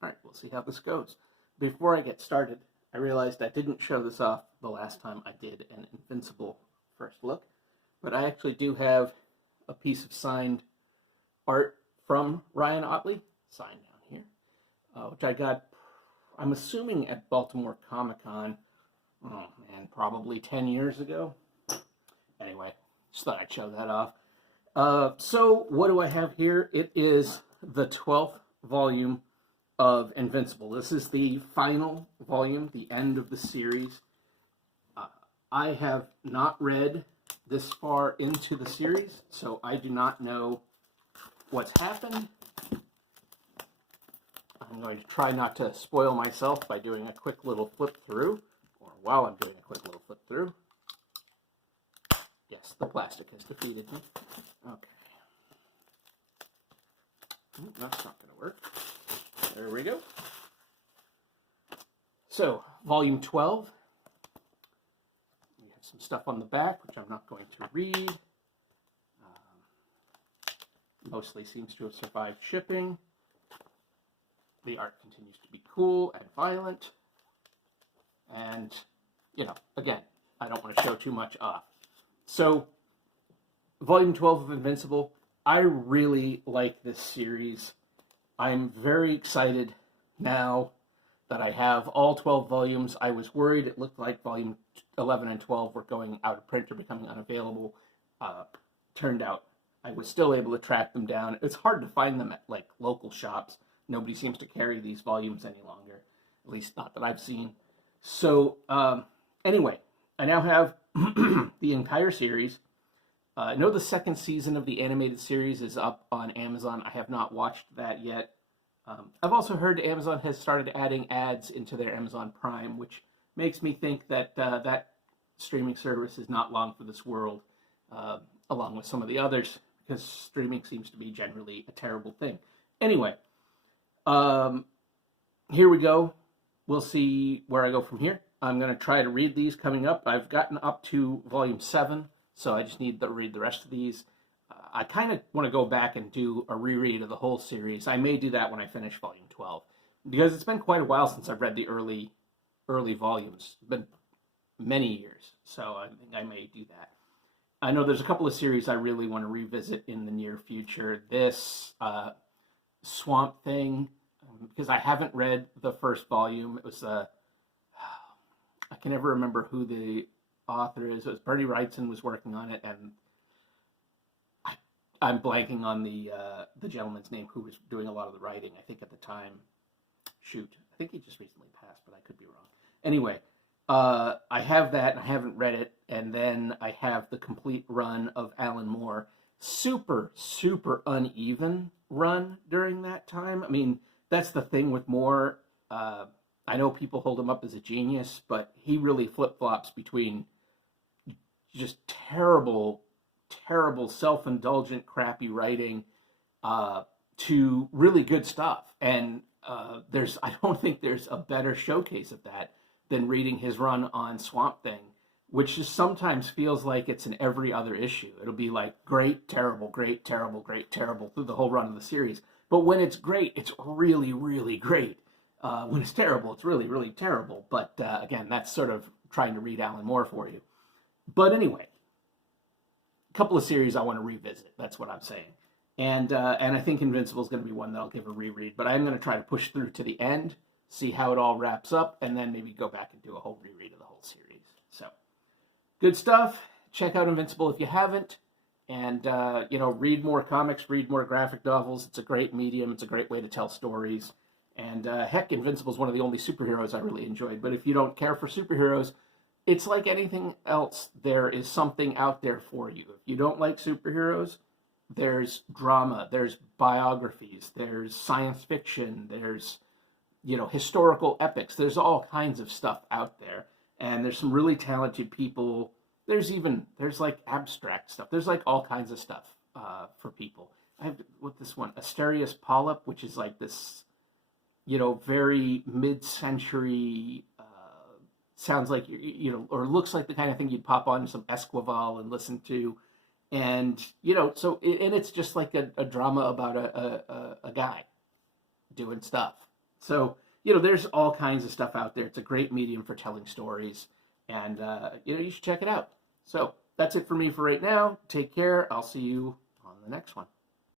All right, we'll see how this goes. Before I get started, I realized I didn't show this off the last time I did an Invincible first look, but I actually do have a piece of signed art from Ryan Ottley, signed down here, which I got, I'm assuming, at Baltimore Comic-Con, oh man, probably 10 years ago. Anyway, just thought I'd show that off. So what do I have here? It is the 12th volume of Invincible. This is the final volume, the end of the series. I have not read this far into the series, so I do not know what's happened. I'm going to try not to spoil myself by doing a quick little flip through, or while I'm doing a quick little flip through. Yes, the plastic has defeated me. Okay. That's not going to work. There we go. So, volume 12. We have some stuff on the back, which I'm not going to read. Mostly seems to have survived shipping. The art continues to be cool and violent. And, you know, again, I don't want to show too much off. So, volume 12 of Invincible, I really like this series. I'm very excited now that I have all 12 volumes. I was worried it looked like volume 11 and 12 were going out of print or becoming unavailable. Turned out I was still able to track them down. It's hard to find them at like local shops. Nobody seems to carry these volumes any longer, at least not that I've seen. So anyway, I now have the entire series. I know the second season of the animated series is up on Amazon. I have not watched that yet. I've also heard Amazon has started adding ads into their Amazon Prime, which makes me think that that streaming service is not long for this world, along with some of the others, because streaming seems to be generally a terrible thing. Anyway, here we go. We'll see where I go from here. I'm going to try to read these coming up. I've gotten up to volume 7. So I just need to read the rest of these. I kind of want to go back and do a reread of the whole series. I may do that when I finish volume 12. Because it's been quite a while since I've read the early volumes. It's been many years. So I think I may do that. I know there's a couple of series I really want to revisit in the near future. This Swamp Thing, because I haven't read the first volume. It was I can never remember who the author is. It was Bernie Wrightson was working on it, and I'm blanking on the gentleman's name who was doing a lot of the writing. I think at the time, I think he just recently passed, but I could be wrong. Anyway, I have that, and I haven't read it, and then I have the complete run of Alan Moore. Super, super uneven run during that time. I mean, that's the thing with Moore. I know people hold him up as a genius, but he really flip-flops between just terrible, self-indulgent, crappy writing to really good stuff. And I don't think there's a better showcase of that than reading his run on Swamp Thing, which just sometimes feels like it's in every other issue. It'll be like great, terrible, great, terrible, great, terrible through the whole run of the series. But when it's great, it's really, really great. When it's terrible, it's really, really terrible. But again, that's sort of trying to read Alan Moore for you. But anyway, a couple of series I want to revisit. That's what I'm saying. And I think Invincible is going to be one that I'll give a reread. But I'm going to try to push through to the end, see how it all wraps up, and then maybe go back and do a whole reread of the whole series. So, good stuff. Check out Invincible if you haven't. And, read more comics, read more graphic novels. It's a great medium. It's a great way to tell stories. And heck, Invincible is one of the only superheroes I really enjoyed. But if you don't care for superheroes, it's like anything else. There is something out there for you. If you don't like superheroes, there's drama, there's biographies, there's science fiction, there's, historical epics. There's all kinds of stuff out there. And there's some really talented people. There's like abstract stuff. There's like all kinds of stuff for people. I have with this one, Asterius Polyp, which is like this, very mid-century, sounds like, or looks like the kind of thing you'd pop on some Esquivel and listen to. And, and it's just like a drama about a guy doing stuff. So, you know, there's all kinds of stuff out there. It's a great medium for telling stories, and you know, you should check it out. So that's it for me for right now. Take care. I'll see you on the next one.